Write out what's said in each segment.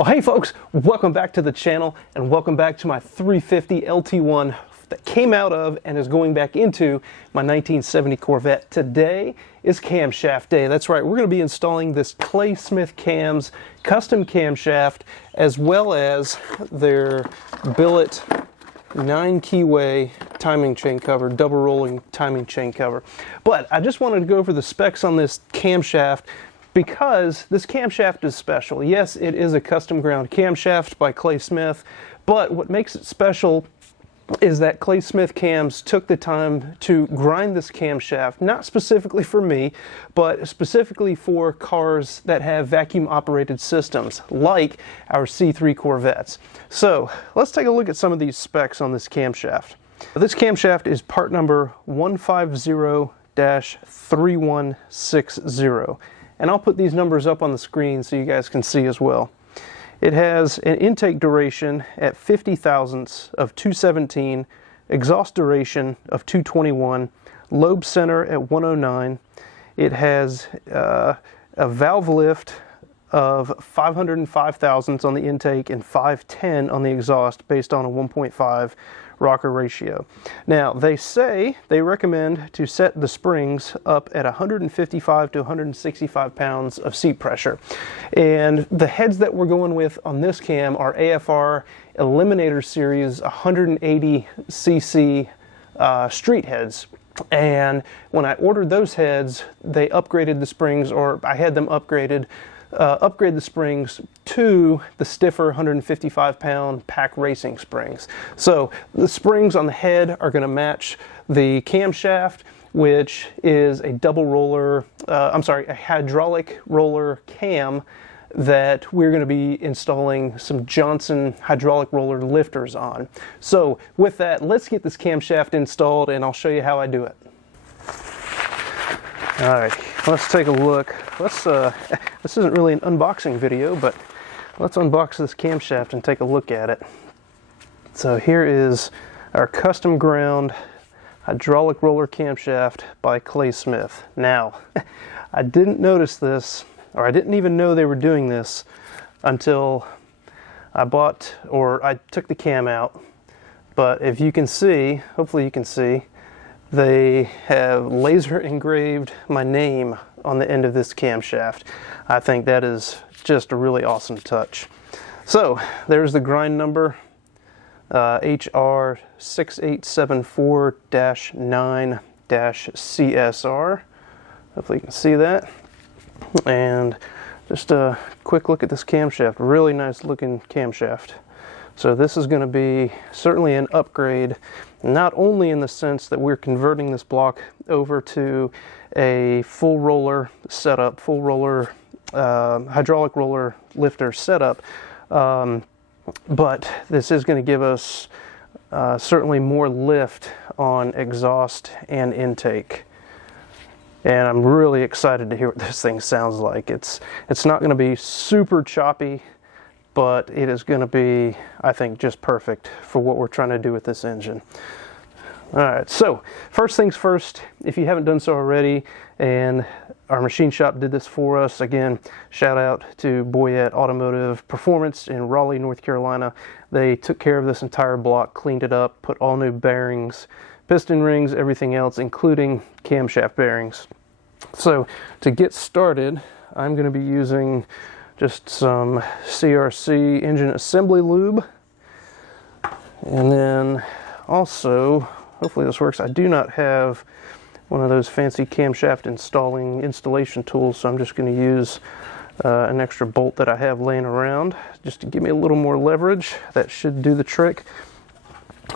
Well, hey folks, welcome back to the channel and welcome back to my 350 LT1 that came out of and is going back into my 1970 Corvette. Today is camshaft day. That's right, we're going to be installing this Clay Smith Cams custom camshaft as well as their billet 9-keyway timing chain cover, double rolling timing chain cover. But I just wanted to go over the specs on this camshaft because this camshaft is special. Yes, it is a custom ground camshaft by Clay Smith, but what makes it special is that Clay Smith Cams took the time to grind this camshaft, not specifically for me, but specifically for cars that have vacuum operated systems, like our C3 Corvettes. So let's take a look at some of these specs on this camshaft. This camshaft is part number 150-3160. And I'll put these numbers up on the screen so you guys can see as well. It has an intake duration at 50 thousandths of 217, exhaust duration of 221, lobe center at 109. It has a valve lift of 505 thousandths on the intake and 510 on the exhaust based on a 1.5 rocker ratio. Now they recommend to set the springs up at 155 to 165 pounds of seat pressure. And the heads that we're going with on this cam are AFR Eliminator Series 180cc street heads. And when I ordered those heads, they upgraded the springs, or I had them upgrade the springs to the stiffer 155-pound pack racing springs. So the springs on the head are going to match the camshaft, which is a a hydraulic roller cam that we're going to be installing some Johnson hydraulic roller lifters on. So with that, let's get this camshaft installed and I'll show you how I do it. Alright, let's take a look. This isn't really an unboxing video, but let's unbox this camshaft and take a look at it. So here is our custom ground hydraulic roller camshaft by Clay Smith. Now, I didn't notice this, or I didn't even know they were doing this until I took the cam out. But if you can see, hopefully you can see, they have laser engraved my name on the end of this camshaft. I think that is just a really awesome touch. So there's the grind number, HR6874-9-CSR. Hopefully you can see that. And just a quick look at this camshaft. Really nice looking camshaft. So this is going to be certainly an upgrade, not only in the sense that we're converting this block over to a full roller setup, hydraulic roller lifter setup, but this is going to give us certainly more lift on exhaust and intake. And I'm really excited to hear what this thing sounds like. It's not going to be super choppy, but it is going to be, I think, just perfect for what we're trying to do with this engine. Alright, so first things first, if you haven't done so already, and our machine shop did this for us, again, shout out to Boyette Automotive Performance in Raleigh, North Carolina. They took care of this entire block, cleaned it up, put all new bearings, piston rings, everything else, including camshaft bearings. So to get started, I'm going to be using just some CRC engine assembly lube, and then also, hopefully this works, I do not have one of those fancy camshaft installation tools, so I'm just going to use an extra bolt that I have laying around just to give me a little more leverage. That should do the trick.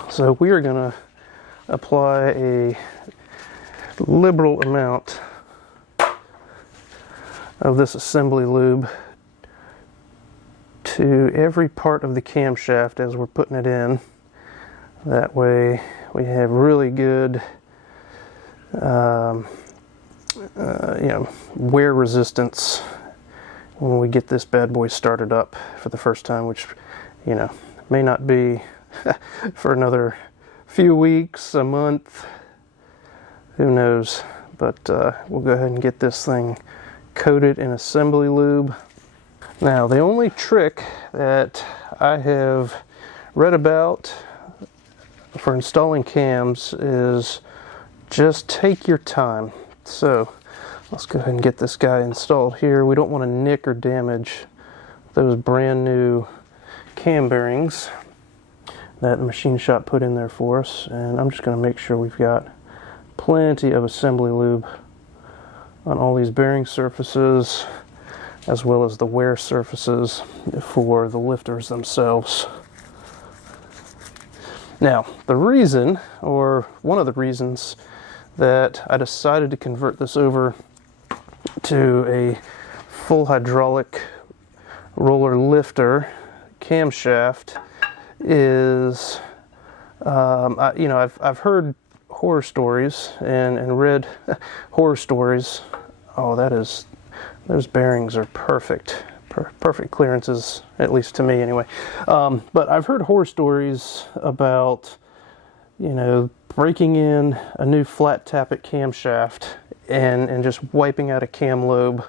So we are going to apply a liberal amount of this assembly lube to every part of the camshaft as we're putting it in. That way we have really good wear resistance when we get this bad boy started up for the first time, which may not be for another few weeks, a month, who knows. But we'll go ahead and get this thing coated in assembly lube. Now, the only trick that I have read about for installing cams is just take your time. So let's go ahead and get this guy installed here. We don't want to nick or damage those brand new cam bearings that the machine shop put in there for us. And I'm just going to make sure we've got plenty of assembly lube on all these bearing surfaces, as well as the wear surfaces for the lifters themselves. Now, the reason, or one of the reasons, that I decided to convert this over to a full hydraulic roller lifter camshaft is, I've heard horror stories and read horror stories. Oh, those bearings are perfect. Perfect clearances, at least to me anyway. But I've heard horror stories about, breaking in a new flat tappet camshaft and just wiping out a cam lobe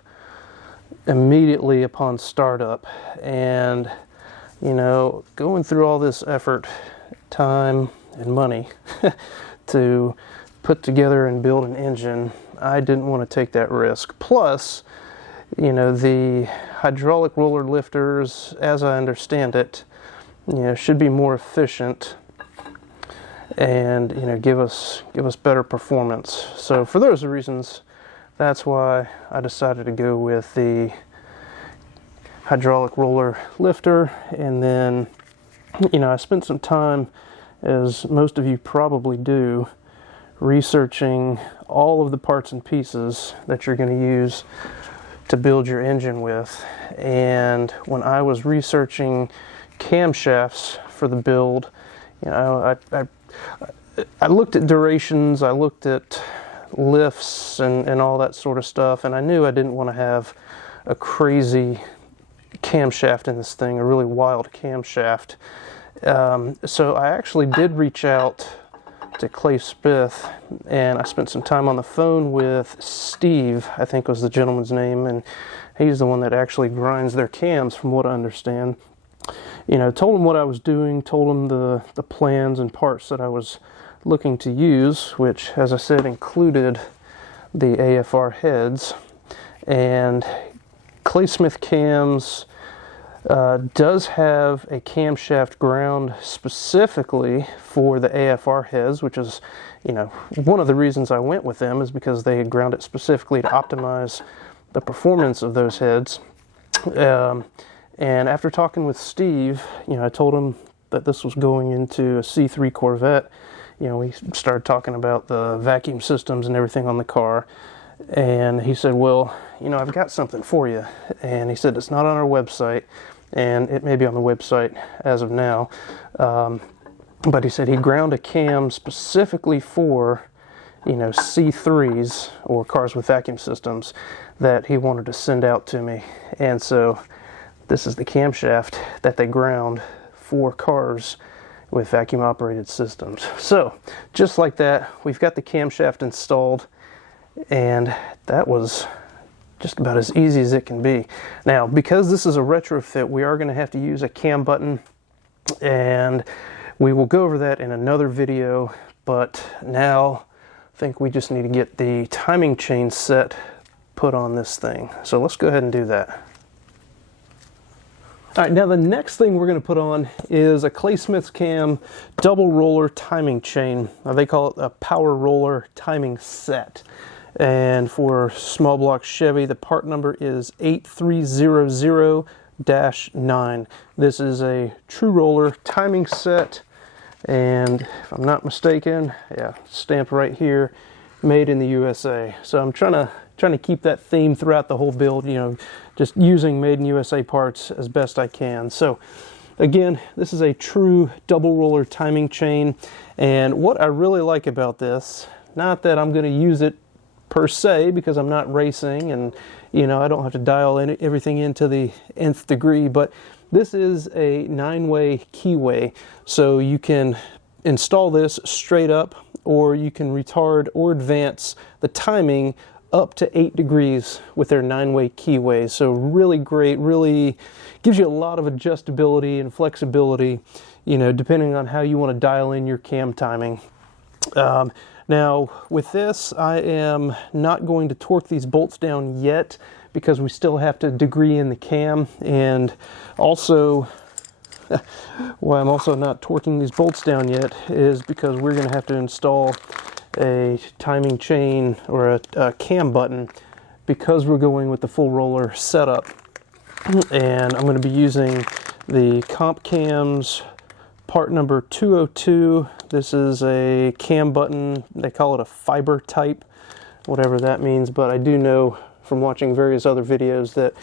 immediately upon startup. And, going through all this effort, time, and money to put together and build an engine, I didn't want to take that risk. Plus, the hydraulic roller lifters, as I understand it, should be more efficient and give us better performance. So for those reasons, that's why I decided to go with the hydraulic roller lifter. And then I spent some time, as most of you probably do, researching all of the parts and pieces that you're going to use to build your engine with. And when I was researching camshafts for the build, I looked at durations, I looked at lifts and all that sort of stuff, and I knew I didn't want to have a crazy camshaft in this thing, a really wild camshaft. So I actually did reach out to Clay Smith, and I spent some time on the phone with Steve, I think was the gentleman's name, and he's the one that actually grinds their cams from what I understand. Told him what I was doing, told him the plans and parts that I was looking to use, which, as I said, included the AFR heads. And Clay Smith Cams does have a camshaft ground specifically for the AFR heads, which is, one of the reasons I went with them is because they had ground it specifically to optimize the performance of those heads. And after talking with Steve, I told him that this was going into a C3 Corvette. We started talking about the vacuum systems and everything on the car. And he said, well, I've got something for you. And he said, it's not on our website, and it may be on the website as of now. But he said he ground a cam specifically for, C3s, or cars with vacuum systems, that he wanted to send out to me. And so this is the camshaft that they ground for cars with vacuum operated systems. So just like that, we've got the camshaft installed, and that was just about as easy as it can be. Now, because this is a retrofit, we are going to have to use a cam button, and we will go over that in another video. But now I think we just need to get the timing chain set put on this thing. So let's go ahead and do that. All right, now the next thing we're going to put on is a Clay Smith Cam double roller timing chain. They call it a power roller timing set. And for small block Chevy, the part number is 8300-9. This is a true roller timing set, and if I'm not mistaken, stamp right here, made in the USA. So I'm trying to keep that theme throughout the whole build, just using made in USA parts as best I can. So again, this is a true double roller timing chain, and what I really like about this, not that I'm going to use it per se because I'm not racing and I don't have to dial everything into the nth degree, but this is a 9-way keyway, so you can install this straight up, or you can retard or advance the timing up to 8 degrees with their 9-way keyway. So really great, really gives you a lot of adjustability and flexibility, you know, depending on how you want to dial in your cam timing. Now with this, I am not going to torque these bolts down yet because we still have to degree in the cam, and also why I'm also not torquing these bolts down yet is because we're going to have to install a timing chain or a cam button because we're going with the full roller setup. And I'm going to be using the Comp Cams part number 202. This is a cam button. They call it a fiber type, whatever that means, but I do know from watching various other videos that,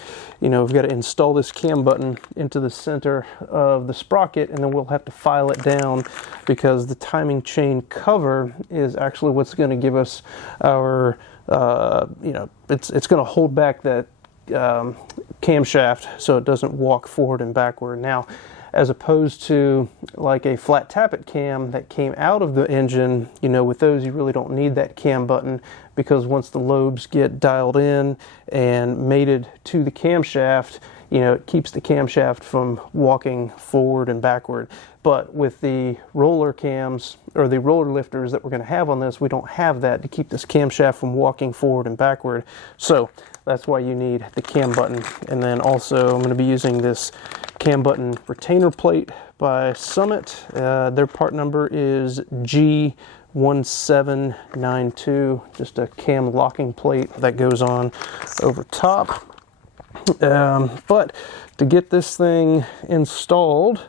you know, we've got to install this cam button into the center of the sprocket, and then we'll have to file it down because the timing chain cover is actually what's going to give us our, you know, it's going to hold back that camshaft so it doesn't walk forward and backward. Now, as opposed to like a flat tappet cam that came out of the engine, you know, with those you really don't need that cam button, because once the lobes get dialed in and mated to the camshaft, you know, it keeps the camshaft from walking forward and backward. But with the roller cams or the roller lifters that we're going to have on this, we don't have that to keep this camshaft from walking forward and backward. So that's why you need the cam button. And then also I'm going to be using this cam button retainer plate by Summit. Their part number is G1792, just a cam locking plate that goes on over top. But to get this thing installed,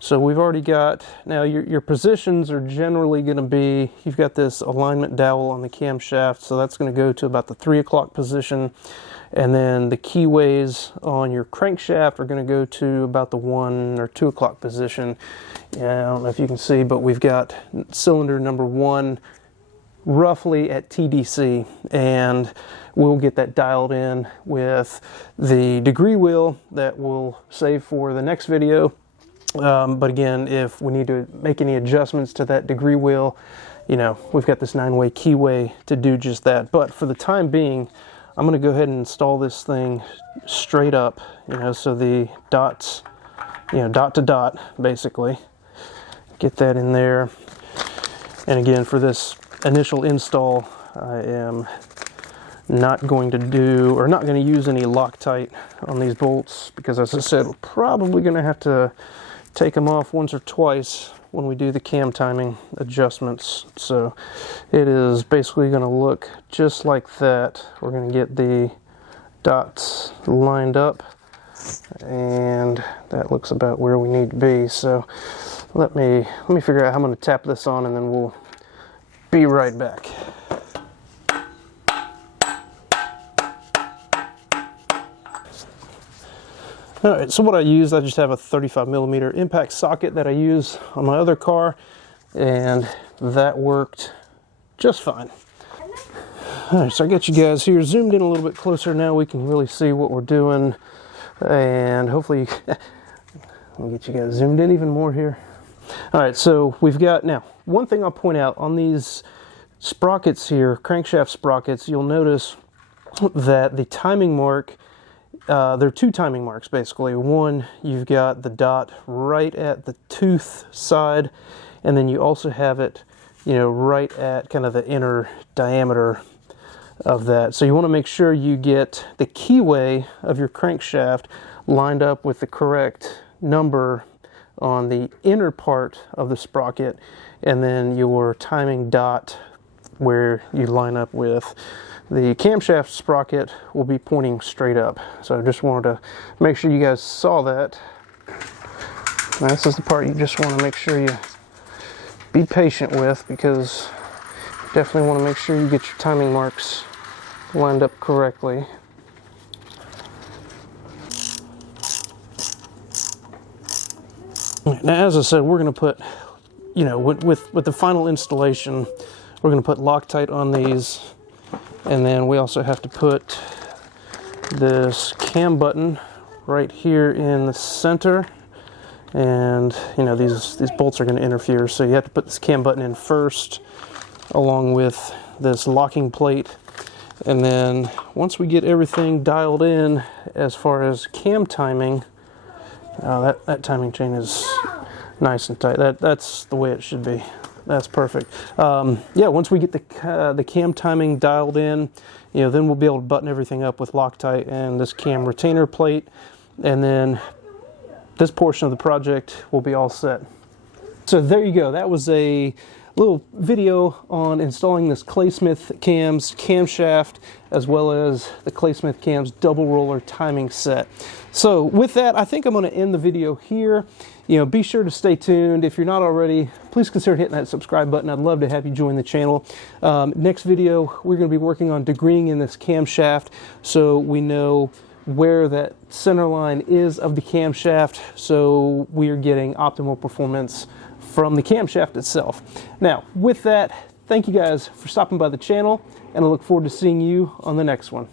so we've already got, now your positions are generally going to be, you've got this alignment dowel on the camshaft, so that's going to go to about the 3 o'clock position, and then the keyways on your crankshaft are going to go to about the 1 or 2 o'clock position. Yeah, I don't know if you can see, but we've got cylinder number 1 roughly at TDC, and we'll get that dialed in with the degree wheel that we'll save for the next video. But again, if we need to make any adjustments to that degree wheel, you know, we've got this 9-way keyway to do just that. But for the time being, I'm going to go ahead and install this thing straight up, you know, so the dots, you know, dot to dot, basically. Get that in there. And again, for this initial install, I am not going to do, or not going to use any Loctite on these bolts, because as I said, we're probably going to have to take them off once or twice when we do the cam timing adjustments. So it is basically going to look just like that. We're going to get the dots lined up, and that looks about where we need to be. So let me figure out how I'm going to tap this on, and then we'll be right back. Alright, so what I just have a 35mm impact socket that I use on my other car, and that worked just fine. Alright, so I got you guys here zoomed in a little bit closer. Now we can really see what we're doing, and hopefully I'll get you guys zoomed in even more here. Alright, so we've got, now, one thing I'll point out on these sprockets here, crankshaft sprockets, you'll notice that the timing mark, there are 2 timing marks basically. One, you've got the dot right at the tooth side, and then you also have it, you know, right at kind of the inner diameter of that. So you want to make sure you get the keyway of your crankshaft lined up with the correct number on the inner part of the sprocket, and then your timing dot where you line up with the camshaft sprocket will be pointing straight up. So I just wanted to make sure you guys saw that. Now this is the part you just want to make sure you be patient with, because you definitely want to make sure you get your timing marks lined up correctly. Now, as I said, we're going to put, you know, with the final installation, we're going to put Loctite on these, and then we also have to put this cam button right here in the center. And you know, these bolts are going to interfere, so you have to put this cam button in first, along with this locking plate, And then once we get everything dialed in as far as cam timing, that timing chain is nice and tight. That's the way it should be. That's perfect. Yeah, once we get the cam timing dialed in, then we'll be able to button everything up with Loctite and this cam retainer plate, and then this portion of the project will be all set. So there you go. That was a little video on installing this Claysmith Cams camshaft, as well as the Claysmith Cams double roller timing set. So with that, I think I'm going to end the video here. Be sure to stay tuned. If you're not already, please consider hitting that subscribe button. I'd love to have you join the channel. Next video, we're going to be working on degreeing in this camshaft so we know where that center line is of the camshaft, so we are getting optimal performance from the camshaft itself. Now, with that, thank you guys for stopping by the channel, and I look forward to seeing you on the next one.